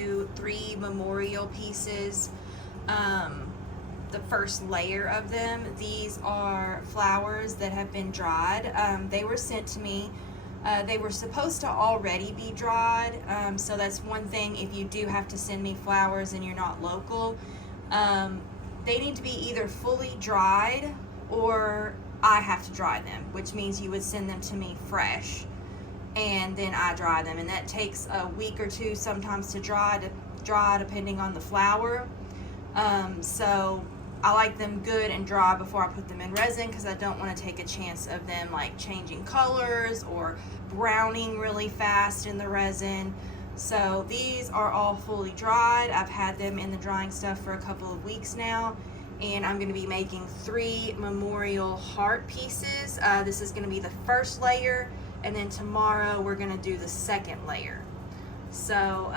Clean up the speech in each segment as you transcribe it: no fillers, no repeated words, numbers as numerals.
do 3 memorial pieces. The first layer of them, these are flowers that have been dried. They were sent to me. They were supposed to already be dried, so that's one thing. If you do have to send me flowers and you're not local, they need to be either fully dried or I have to dry them, which means you would send them to me fresh and then I dry them, and that takes a week or two sometimes to dry depending on the flower. So I like them good and dry before I put them in resin, because I don't want to take a chance of them like changing colors or browning really fast in the resin. So these are all fully dried. I've had them in the drying stuff for a couple of weeks now, and I'm going to be making 3 memorial heart pieces. This is going to be the first layer, and then tomorrow we're going to do the second layer. So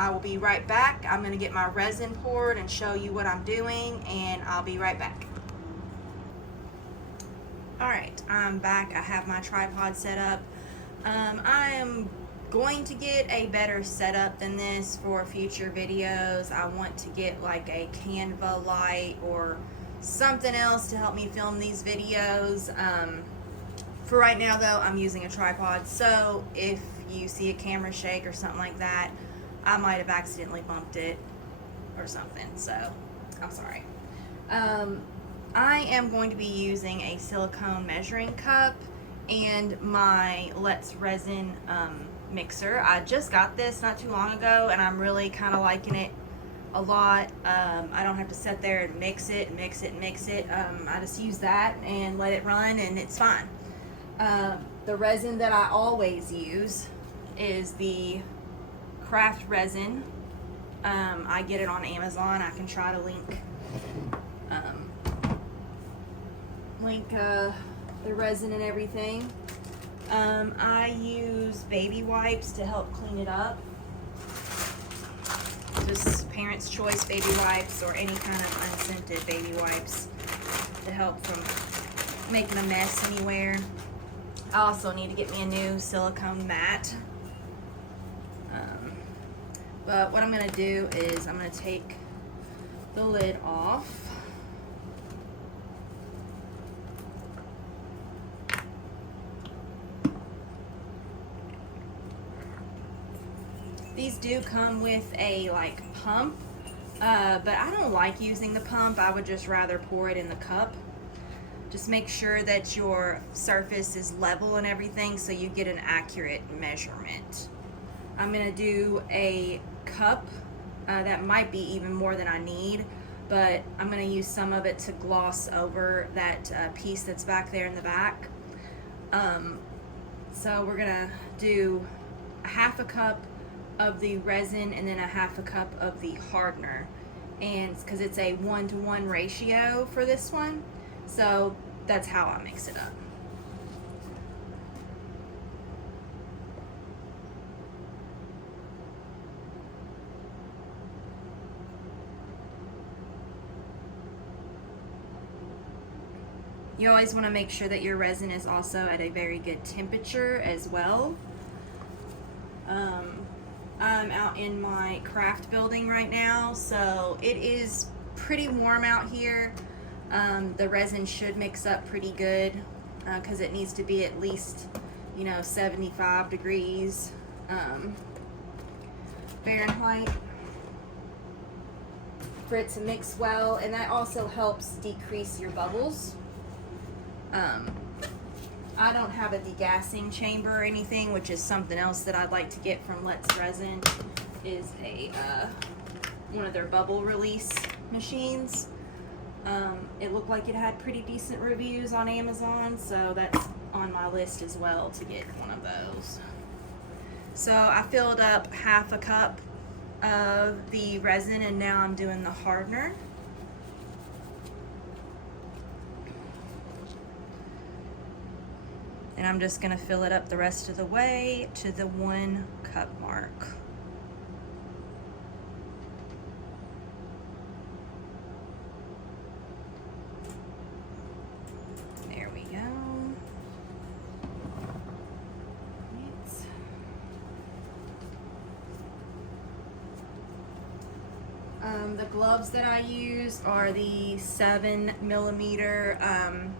I will be right back. I'm going to get my resin poured and show you what I'm doing, and I'll be right back. Alright, I'm back. I have my tripod set up. I am going to get a better setup than this for future videos. I want to get like a Canva light or something else to help me film these videos. For right now though, I'm using a tripod, so if you see a camera shake or something like that, I might have accidentally bumped it or something, so I'm sorry. I am going to be using a silicone measuring cup and my Let's Resin mixer. I just got this not too long ago, and I'm really kind of liking it a lot. I don't have to sit there and mix it. I just use that and let it run, and it's fine. The resin that I always use is the craft resin. I get it on Amazon. I can try to link the resin and everything. I use baby wipes to help clean it up. Just Parents' Choice baby wipes or any kind of unscented baby wipes to help from making a mess anywhere. I also need to get me a new silicone mat. But what I'm going to do is I'm going to take the lid off. These do come with a like pump, but I don't like using the pump. I would just rather pour it in the cup. Just make sure that your surface is level and everything so you get an accurate measurement. I'm going to do a cup. That might be even more than I need, but I'm going to use some of it to gloss over that piece that's back there in the back. So we're going to do a 1/2 cup of the resin and then a 1/2 cup of the hardener, and because it's a 1-to-1 ratio for this one, so that's how I mix it up. You always want to make sure that your resin is also at a very good temperature as well. I'm out in my craft building right now, so it is pretty warm out here. The resin should mix up pretty good because it needs to be at least, 75 degrees Fahrenheit for it to mix well, and that also helps decrease your bubbles. I don't have a degassing chamber or anything, which is something else that I'd like to get from Let's Resin, is a one of their bubble release machines. It looked like it had pretty decent reviews on Amazon, so that's on my list as well to get one of those. So I filled up 1/2 cup of the resin, and now I'm doing the hardener. And I'm just going to fill it up the rest of the way to the 1 cup mark. There we go. The gloves that I use are the 7mm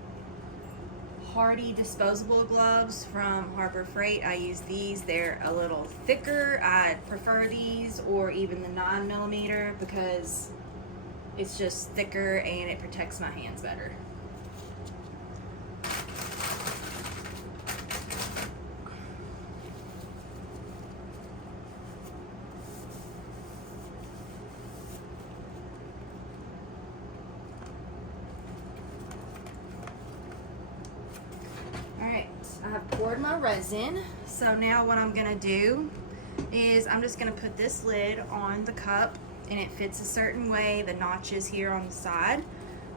Hardy disposable gloves from Harbor Freight. I use these. They're a little thicker. I prefer these or even the 9mm because it's just thicker and it protects my hands better. I have poured my resin, so now what I'm gonna do is I'm just gonna put this lid on the cup, and it fits a certain way, the notches here on the side.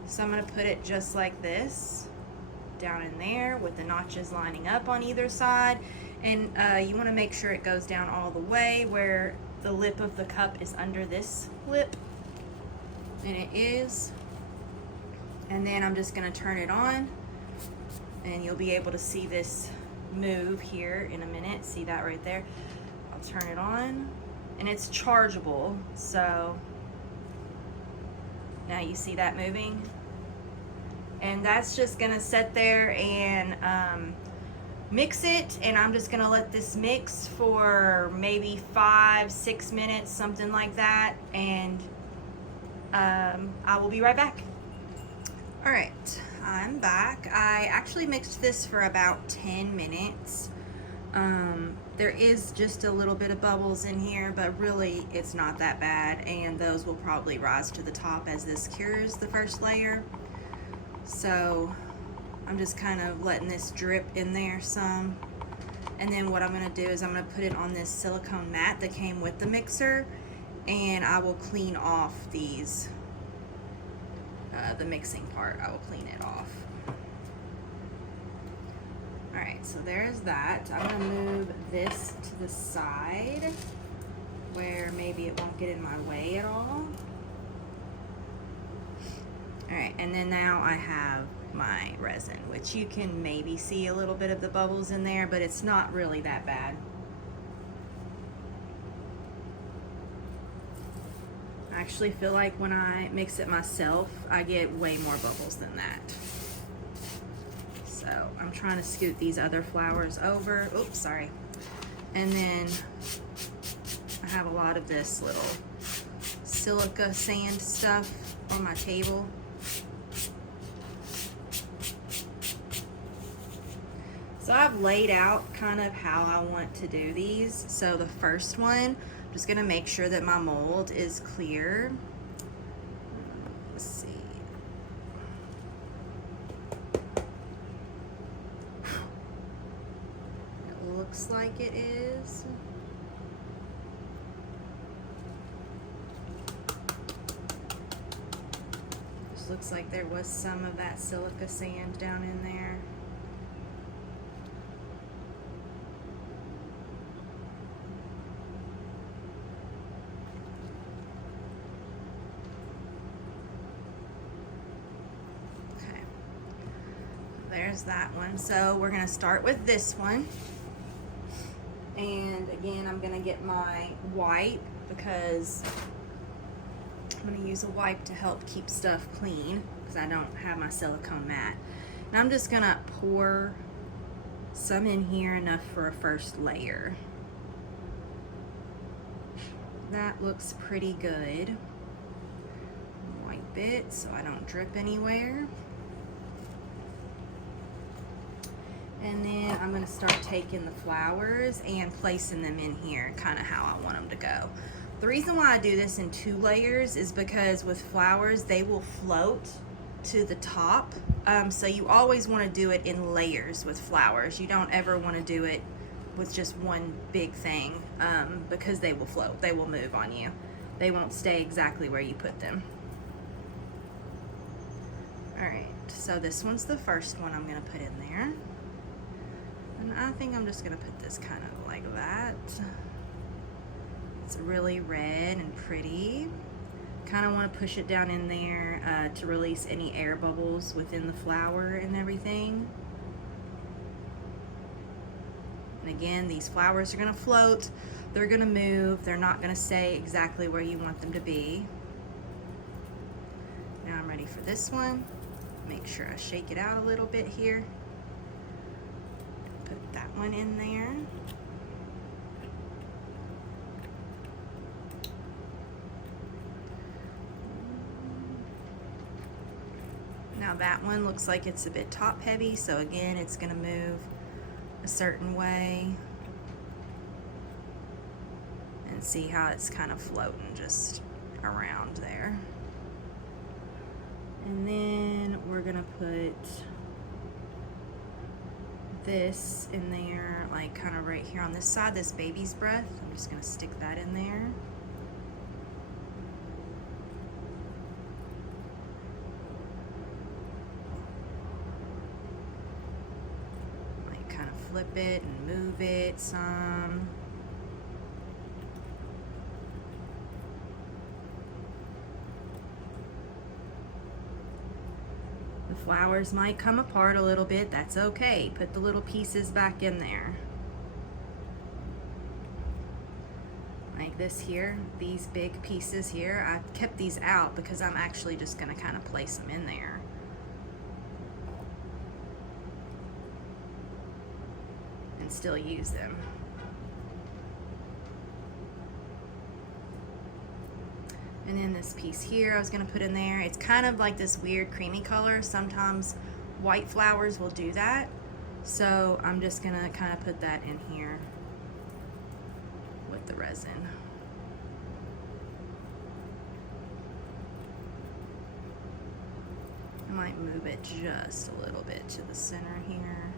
So I'm gonna put it just like this down in there with the notches lining up on either side, and you want to make sure it goes down all the way where the lip of the cup is under this lip, and it is. And then I'm just gonna turn it on, and you'll be able to see this move here in a minute. See that right there? I'll turn it on, and it's chargeable, so now you see that moving. And that's just gonna sit there and mix it, and I'm just gonna let this mix for maybe 5-6 minutes, something like that, and I will be right back. All right, I'm back. I actually mixed this for about 10 minutes. There is just a little bit of bubbles in here, but really it's not that bad, and those will probably rise to the top as this cures the first layer. So I'm just kind of letting this drip in there some. And then what I'm gonna do is I'm gonna put it on this silicone mat that came with the mixer, and I will clean off these the mixing part. I will clean it off. Alright, so there's that. I'm going to move this to the side where maybe it won't get in my way at all. Alright, and then now I have my resin, which you can maybe see a little bit of the bubbles in there, but it's not really that bad. I actually feel like when I mix it myself, I get way more bubbles than that. So I'm trying to scoot these other flowers over. Oops, sorry. And then I have a lot of this little silica sand stuff on my table. So I've laid out kind of how I want to do these. So the first one, I'm just gonna make sure that my mold is clear. Let's see. It looks like it is. Just looks like there was some of that silica sand down in there. There's that one. So we're going to start with this one. And again, I'm going to get my wipe because I'm going to use a wipe to help keep stuff clean because I don't have my silicone mat. And I'm just going to pour some in here, enough for a first layer. That looks pretty good. Wipe it so I don't drip anywhere. And then I'm going to start taking the flowers and placing them in here, kind of how I want them to go. The reason why I do this in 2 layers is because with flowers, they will float to the top. So you always want to do it in layers with flowers. You don't ever want to do it with just one big thing because they will float. They will move on you. They won't stay exactly where you put them. All right, so this one's the first one I'm going to put in there. And I think I'm just going to put this kind of like that. It's really red and pretty. Kind of want to push it down in there to release any air bubbles within the flower and everything. And again, these flowers are going to float. They're going to move. They're not going to stay exactly where you want them to be. Now I'm ready for this one. Make sure I shake it out a little bit here. Put that one in there. Now that one looks like it's a bit top heavy, so again, it's gonna move a certain way. And see how it's kind of floating just around there. And then we're gonna put this in there, like kind of right here on this side, this baby's breath. I'm just gonna stick that in there. Like kind of flip it and move it some. The flowers might come apart a little bit, that's okay. Put the little pieces back in there. Like this here, these big pieces here, I kept these out because I'm actually just gonna kind of place them in there. And still use them. And then this piece here I was gonna put in there. It's kind of like this weird creamy color. Sometimes white flowers will do that. So I'm just gonna kind of put that in here with the resin. I might move it just a little bit to the center here.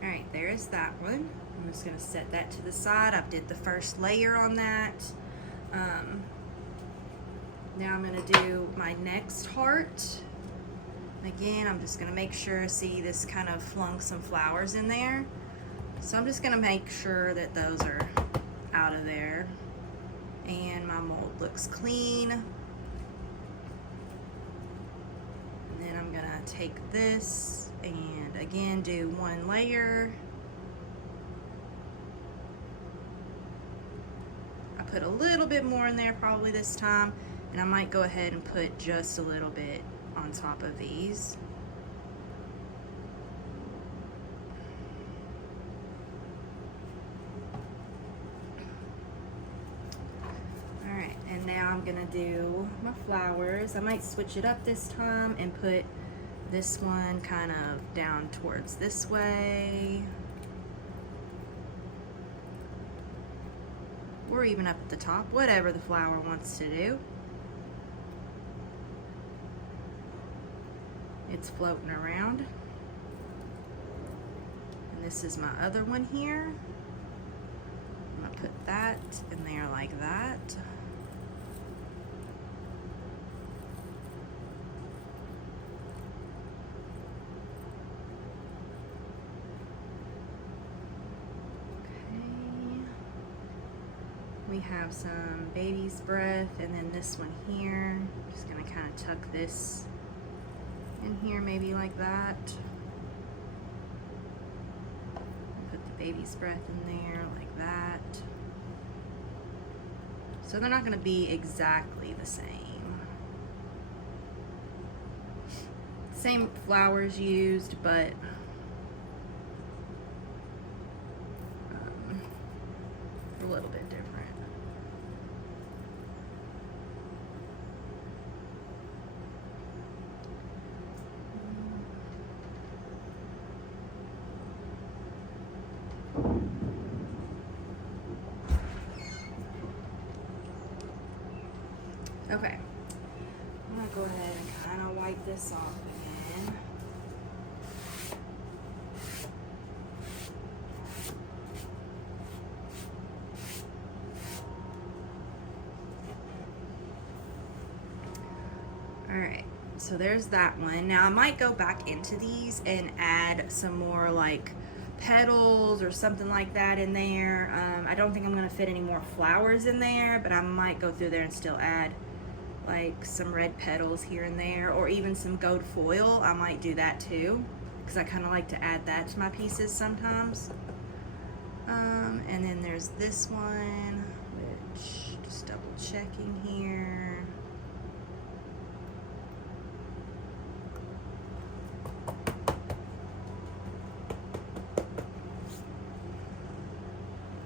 Alright, there's that one. I'm just gonna set that to the side. I did the first layer on that. Now I'm gonna do my next heart. Again, I'm just gonna make sure, see this kind of flung some flowers in there. So I'm just gonna make sure that those are out of there. And my mold looks clean. And then I'm gonna take this and again do one layer. I put a little bit more in there probably this time, and I might go ahead and put just a little bit on top of these. Alright, and now I'm gonna do my flowers. I might switch it up this time and put this one kind of down towards this way, or even up at the top, whatever the flower wants to do. It's floating around. And this is my other one here. I'm gonna put that in there like that. We have some baby's breath, and then this one here. I'm just gonna kind of tuck this in here, maybe like that. Put the baby's breath in there like that. So they're not gonna be exactly the same. Same flowers used, but a little bit different. Okay, I'm gonna go ahead and kind of wipe this off again. Alright, so there's that one. Now I might go back into these and add some more like petals or something like that in there. I don't think I'm gonna fit any more flowers in there, but I might go through there and still add like some red petals here and there, or even some gold foil. I might do that too, because I kind of like to add that to my pieces sometimes. And then there's this one, which, just double checking here.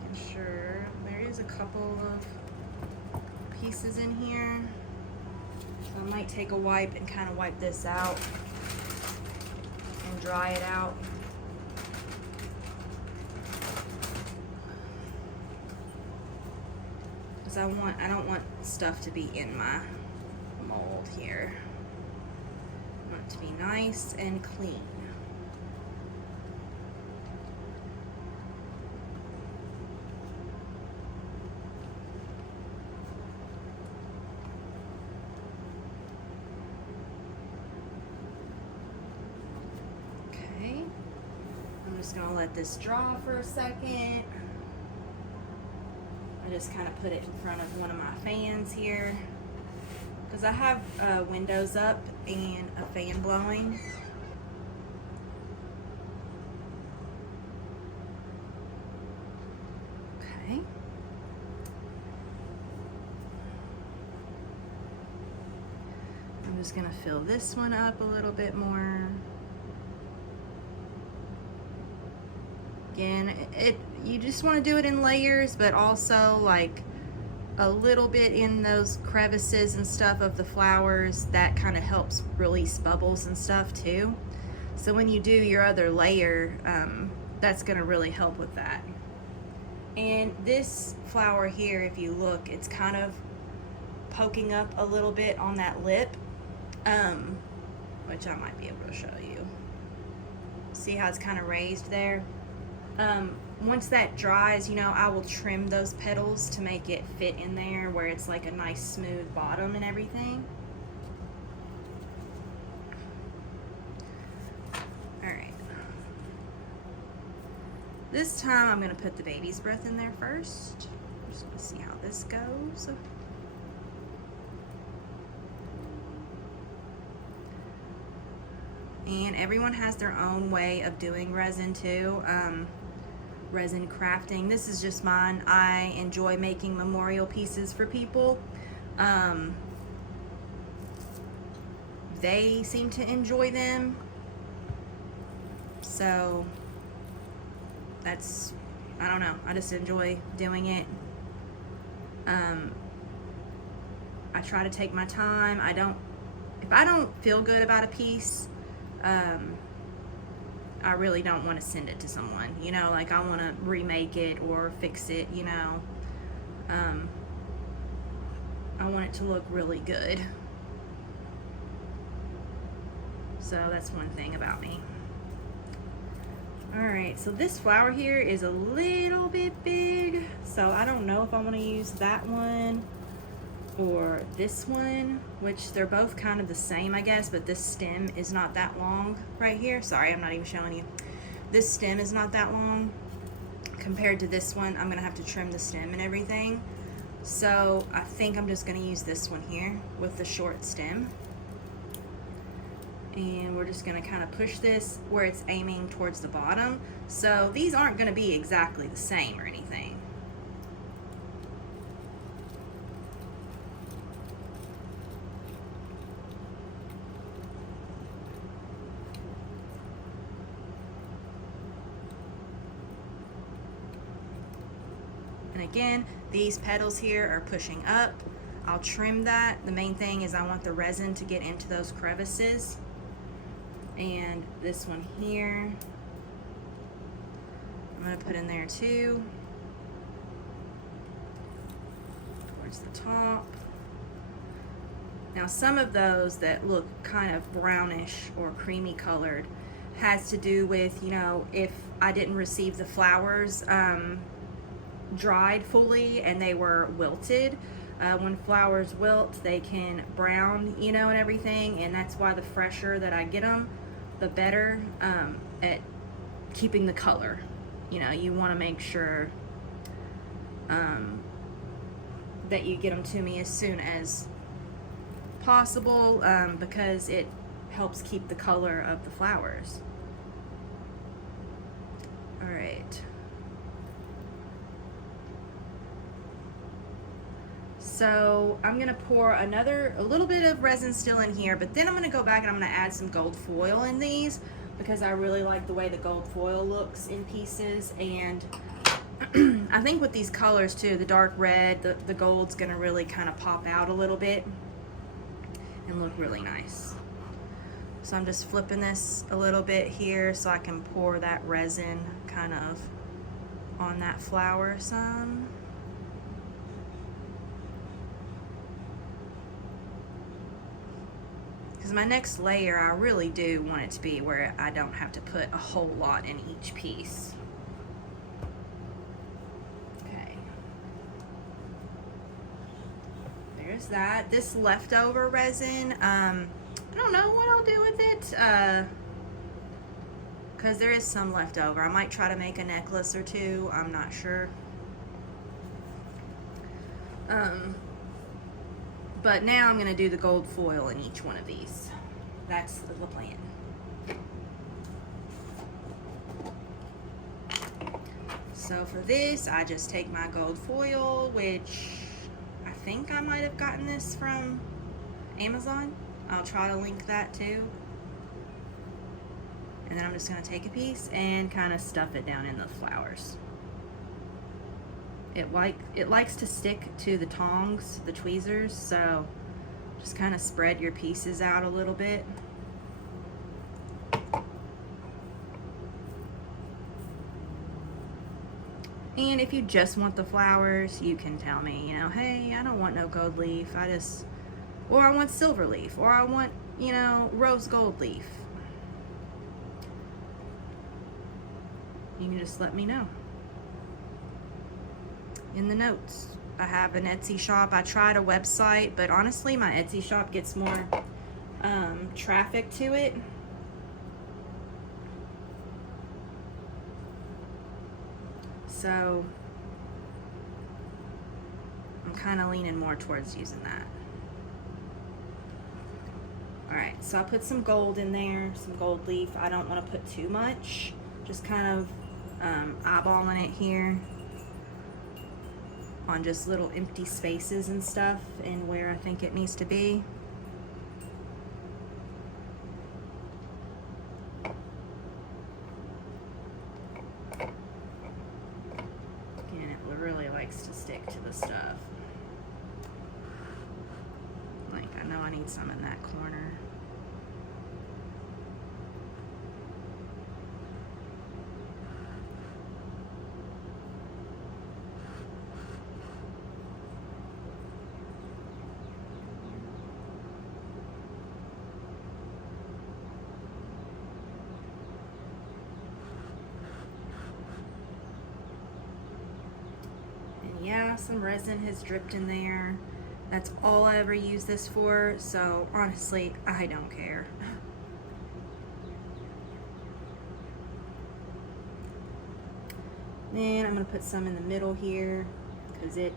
I'm sure there is a couple of pieces in here. So I might take a wipe and kind of wipe this out and dry it out. Because I don't want stuff to be in my mold here. I want it to be nice and clean. Okay, I'm just gonna let this draw for a second. I just kind of put it in front of one of my fans here because I have windows up and a fan blowing. Okay. I'm just going to fill this one up a little bit more. Again, you just want to do it in layers, but also like a little bit in those crevices and stuff of the flowers. That kind of helps release bubbles and stuff too. So when you do your other layer, that's going to really help with that. And this flower here, if you look, it's kind of poking up a little bit on that lip, which I might be able to show you. See how it's kind of raised there? Once that dries, you know, I will trim those petals to make it fit in there where it's like a nice smooth bottom and everything. Alright. This time I'm going to put the baby's breath in there first. I'm just going to see how this goes. And everyone has their own way of doing resin too. Resin crafting. This is just mine. I enjoy making memorial pieces for people. They seem to enjoy them. So that's, I don't know, I just enjoy doing it. I try to take my time. If I don't feel good about a piece, I really don't want to send it to someone, you know, like I want to remake it or fix it, you know. I want it to look really good. So that's one thing about me. Alright, so this flower here is a little bit big, so I don't know if I want to use that one or this one, which they're both kind of the same, I guess, but this stem is not that long right here. Sorry, I'm not even showing you. This stem is not that long compared to this one. I'm gonna have to trim the stem and everything. So I think I'm just gonna use this one here with the short stem. And we're just gonna kind of push this where it's aiming towards the bottom. So these aren't gonna be exactly the same or anything. And again, these petals here are pushing up. I'll trim that. The main thing is I want the resin to get into those crevices. And this one here, I'm gonna put in there too, towards the top. Now some of those that look kind of brownish or creamy colored has to do with, you know, if I didn't receive the flowers dried fully and they were wilted. When flowers wilt, they can brown, you know, and everything, and that's why the fresher that I get them, the better at keeping the color. You know, you want to make sure that you get them to me as soon as possible, because it helps keep the color of the flowers. All right. So I'm gonna pour a little bit of resin still in here, but then I'm gonna go back and I'm gonna add some gold foil in these because I really like the way the gold foil looks in pieces. And I think with these colors too, the dark red, the gold's gonna really kind of pop out a little bit and look really nice. So I'm just flipping this a little bit here so I can pour that resin kind of on that flower some. Because my next layer, I really do want it to be where I don't have to put a whole lot in each piece. Okay. There's that. This leftover resin, I don't know what I'll do with it, because there is some left over. I might try to make a necklace or two. I'm not sure. But now I'm going to do the gold foil in each one of these. That's the plan. So for this, I just take my gold foil, which I think I might have gotten this from Amazon. I'll try to link that too. And then I'm just going to take a piece and kind of stuff it down in the flowers. It likes to stick to the tongs, the tweezers, so just kind of spread your pieces out a little bit. And if you just want the flowers, you can tell me, you know, hey, I don't want no gold leaf, or I want silver leaf, or I want, you know, rose gold leaf. You can just let me know in the notes. I have an Etsy shop. I tried a website, but honestly, my Etsy shop gets more traffic to it. So I'm kind of leaning more towards using that. Alright, so I put some gold in there, some gold leaf. I don't want to put too much. Just kind of eyeballing it here on just little empty spaces and stuff and where I think it needs to be. Again, it really likes to stick to the stuff. Like, I know I need some in that corner. Yeah, some resin has dripped in there. That's all I ever use this for, so honestly, I don't care. Then I'm gonna put some in the middle here because it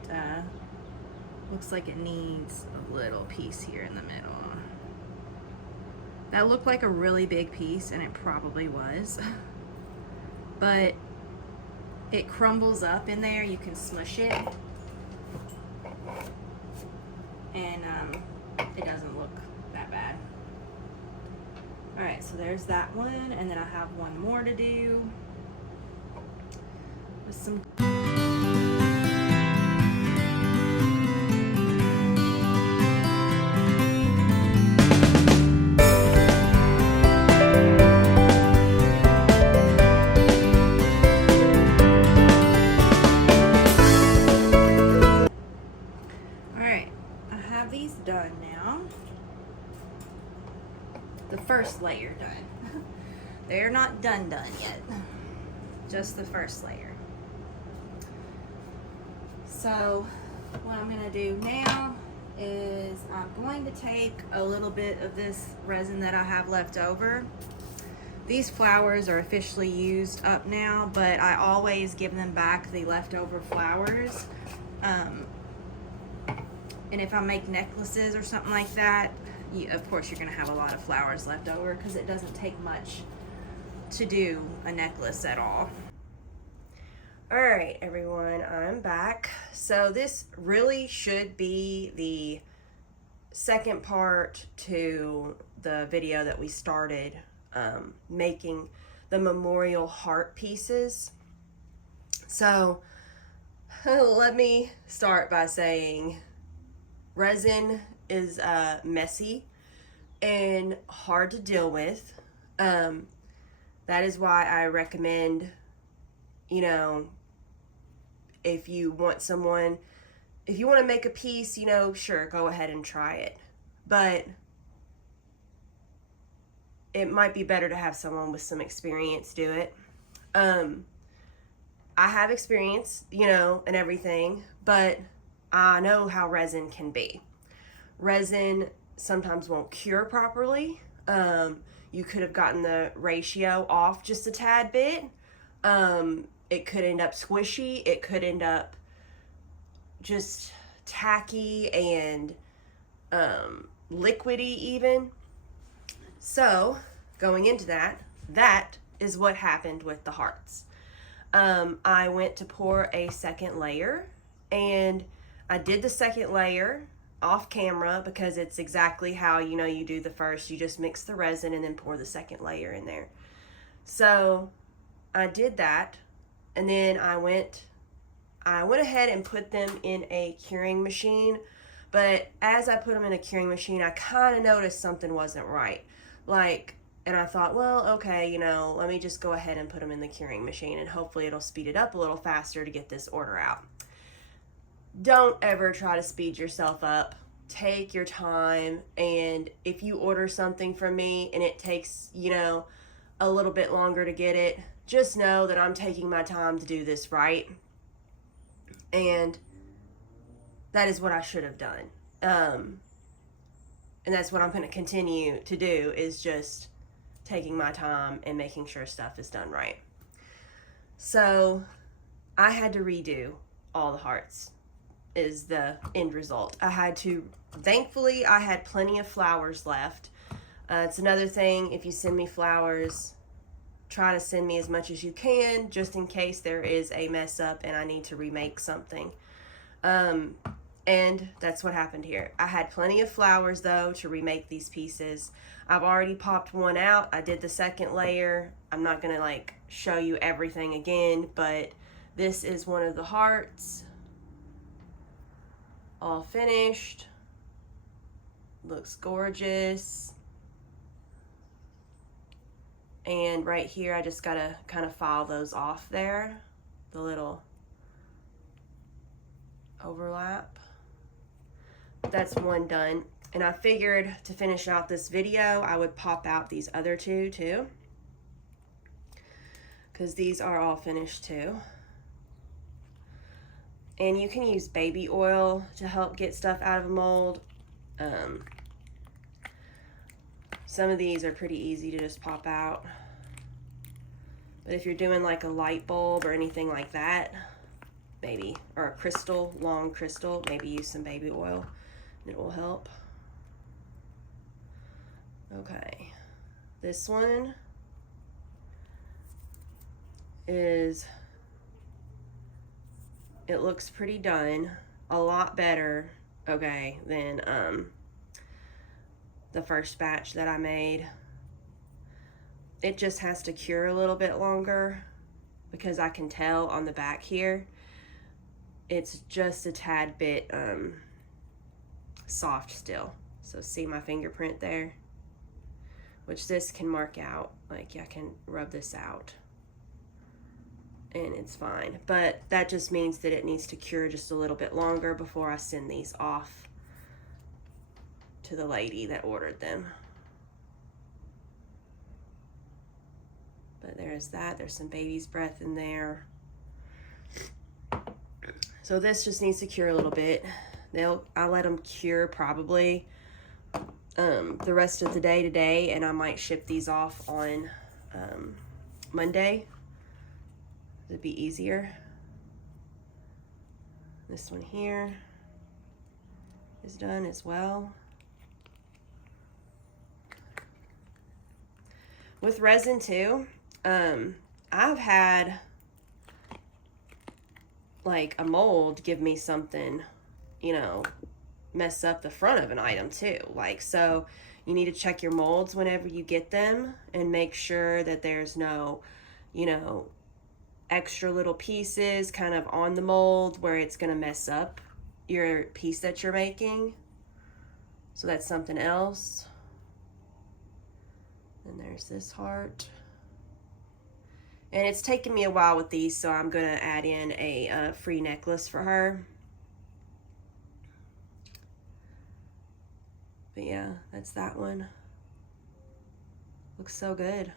looks like it needs a little piece here in the middle. That looked like a really big piece, and it probably was, but it crumbles up in there. You can smush it, and it doesn't look that bad. Alright, so there's that one, and then I have one more to do with some done now. The first layer done. They're not done yet. Just the first layer. So what I'm gonna do now is I'm going to take a little bit of this resin that I have left over. These flowers are officially used up now, but I always give them back the leftover flowers. And if I make necklaces or something like that, of course you're going to have a lot of flowers left over because it doesn't take much to do a necklace at all. All right, everyone, I'm back. So this really should be the second part to the video that we started making the memorial heart pieces. So let me start by saying resin is messy and hard to deal with. That is why I recommend, you know, if you want to make a piece, sure, go ahead and try it. But it might be better to have someone with some experience do it. I have experience, and everything, but I know how resin can be. Resin sometimes won't cure properly. You could have gotten the ratio off just a tad bit. It could end up squishy. It could end up just tacky and liquidy even. So going into that is what happened with the hearts. I went to pour a second layer, and I did the second layer off camera because it's exactly how you do the first. You just mix the resin and then pour the second layer in there. So I did that, and then I went ahead and put them in a curing machine. But as I put them in a curing machine, I kind of noticed something wasn't right. And I thought, well, okay, let me just go ahead and put them in the curing machine, and hopefully it'll speed it up a little faster to get this order out. Don't ever try to speed yourself up. Take your time, and if you order something from me and it takes, a little bit longer to get it, just know that I'm taking my time to do this right. And that is what I should have done. And that's what I'm going to continue to do, is just taking my time and making sure stuff is done right. So I had to redo all the hearts is the end result. Thankfully I had plenty of flowers left. It's another thing, if you send me flowers, try to send me as much as you can, just in case there is a mess up and I need to remake something. And that's what happened here. I had plenty of flowers, though, to remake these pieces. I've already popped one out. I did the second layer. I'm not going to, show you everything again, but this is one of the hearts. All finished. Looks gorgeous. And right here, I just got to kind of file those off there. The little overlap. That's one done. And I figured to finish out this video, I would pop out these other two too, because these are all finished too. And you can use baby oil to help get stuff out of a mold. Some of these are pretty easy to just pop out. But if you're doing like a light bulb or anything like that, maybe, or a crystal, long crystal, maybe use some baby oil. It will help. Okay, this one it looks pretty done, a lot better, okay, than the first batch that I made. It just has to cure a little bit longer, because I can tell on the back here it's just a tad bit soft still. So see my fingerprint there, which this can mark out, I can rub this out and it's fine, but that just means that it needs to cure just a little bit longer before I send these off to the lady that ordered them. But there's that. There's some baby's breath in there. So this just needs to cure a little bit. I'll let them cure probably the rest of the day today, and I might ship these off on Monday. It'd be easier. This one here is done as well. With resin too, I've had like a mold give me something, you know, mess up the front of an item too. Like, so you need to check your molds whenever you get them and make sure that there's no, you know, extra little pieces kind of on the mold where it's going to mess up your piece that you're making. So that's something else. And there's this heart. And it's taken me a while with these, so I'm going to add in a free necklace for her. But yeah, that's that one. Looks so good.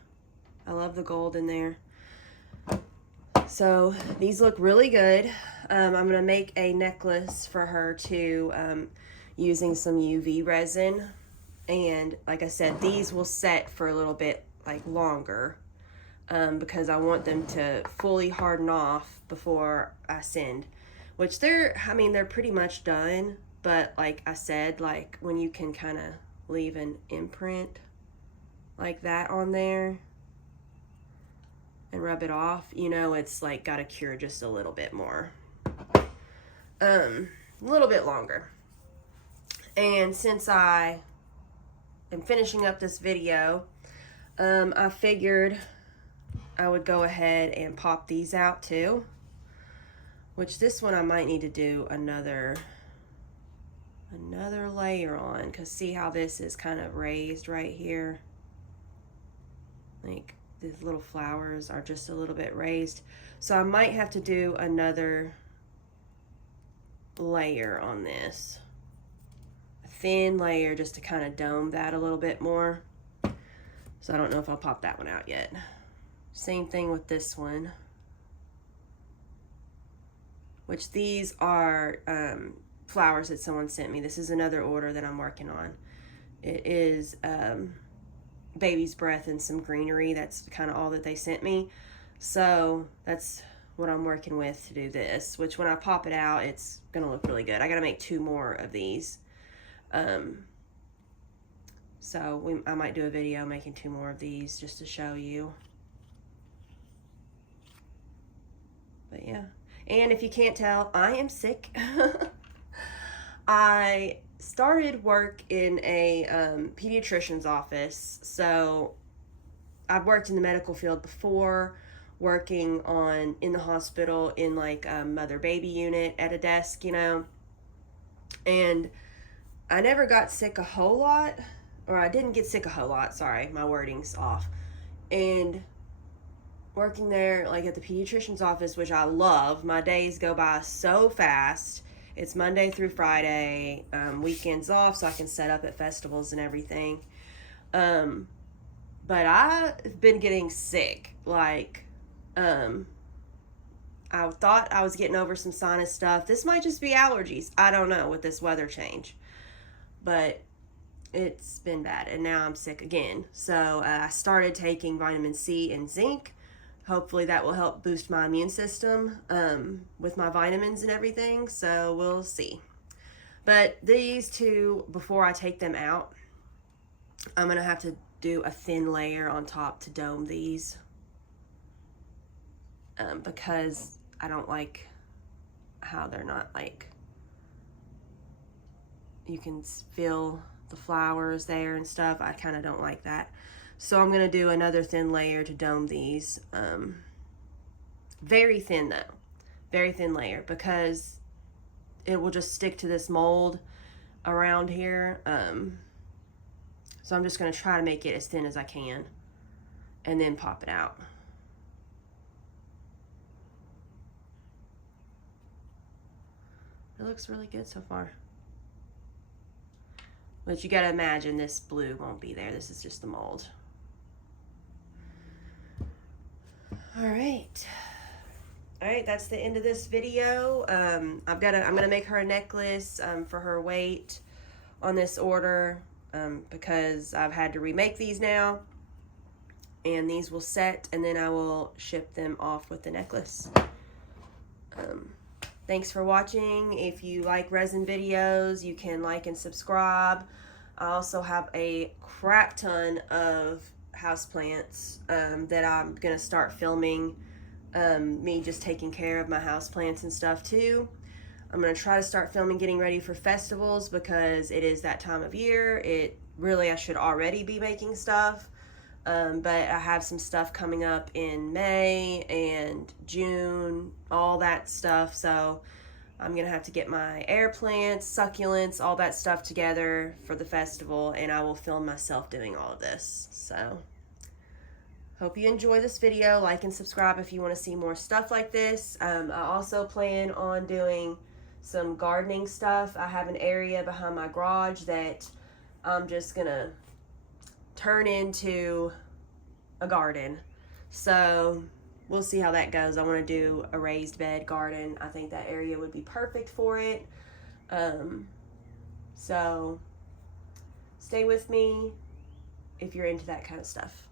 I love the gold in there. So these look really good. I'm going to make a necklace for her too, using some UV resin. And like I said, these will set for a little bit like longer, because I want them to fully harden off before I send. Which they're pretty much done. But like I said, like when you can kind of leave an imprint like that on there and rub it off, you know, it's like got to cure just a little bit more, a little bit longer. And since I am finishing up this video, I figured I would go ahead and pop these out too, which this one I might need to do another layer on, because see how this is kind of raised right here, like these little flowers are just a little bit raised, so I might have to do another layer on this, a thin layer, just to kind of dome that a little bit more. So I don't know if I'll pop that one out yet. Same thing with this one, which these are flowers that someone sent me. This is another order that I'm working on. It is baby's breath and some greenery. That's kind of all that they sent me. So that's what I'm working with to do this, which when I pop it out, it's gonna look really good. I gotta make 2 more of these. So I might do a video making 2 more of these just to show you. But yeah. And if you can't tell, I am sick. I started work in a pediatrician's office. So I've worked in the medical field before, working in the hospital in like a mother-baby unit at a desk, you know. And I never got sick a whole lot, or I didn't get sick a whole lot, sorry, my wording's off. And working there like at the pediatrician's office, which I love, my days go by so fast. It's Monday through Friday, weekends off, so I can set up at festivals and everything. But I've been getting sick. Like, I thought I was getting over some sinus stuff. This might just be allergies. I don't know with this weather change. But it's been bad, and now I'm sick again. So I started taking vitamin C and zinc. Hopefully that will help boost my immune system with my vitamins and everything. So we'll see. But these 2, before I take them out, I'm going to have to do a thin layer on top to dome these. Because I don't like how they're not like, you can feel the flowers there and stuff. I kind of don't like that. So I'm going to do another thin layer to dome these. Very thin though. Very thin layer, because it will just stick to this mold around here. So I'm just going to try to make it as thin as I can and then pop it out. It looks really good so far. But you got to imagine this blue won't be there. This is just the mold. All right, that's the end of this video. I'm gonna make her a necklace for her weight on this order, because I've had to remake these now, and these will set, and then I will ship them off with the necklace. Thanks for watching. If you like resin videos, you can like and subscribe. I also have a crap ton of houseplants that I'm gonna start filming me just taking care of my houseplants and stuff too. I'm going to try to start filming getting ready for festivals because it is that time of year. I should already be making stuff. But I have some stuff coming up in May and June, all that stuff. So I'm going to have to get my air plants, succulents, all that stuff together for the festival, and I will film myself doing all of this. So hope you enjoy this video. Like and subscribe if you want to see more stuff like this. I also plan on doing some gardening stuff. I have an area behind my garage that I'm just going to turn into a garden. So we'll see how that goes. I want to do a raised bed garden. I think that area would be perfect for it. So stay with me if you're into that kind of stuff.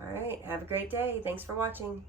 All right, have a great day. Thanks for watching.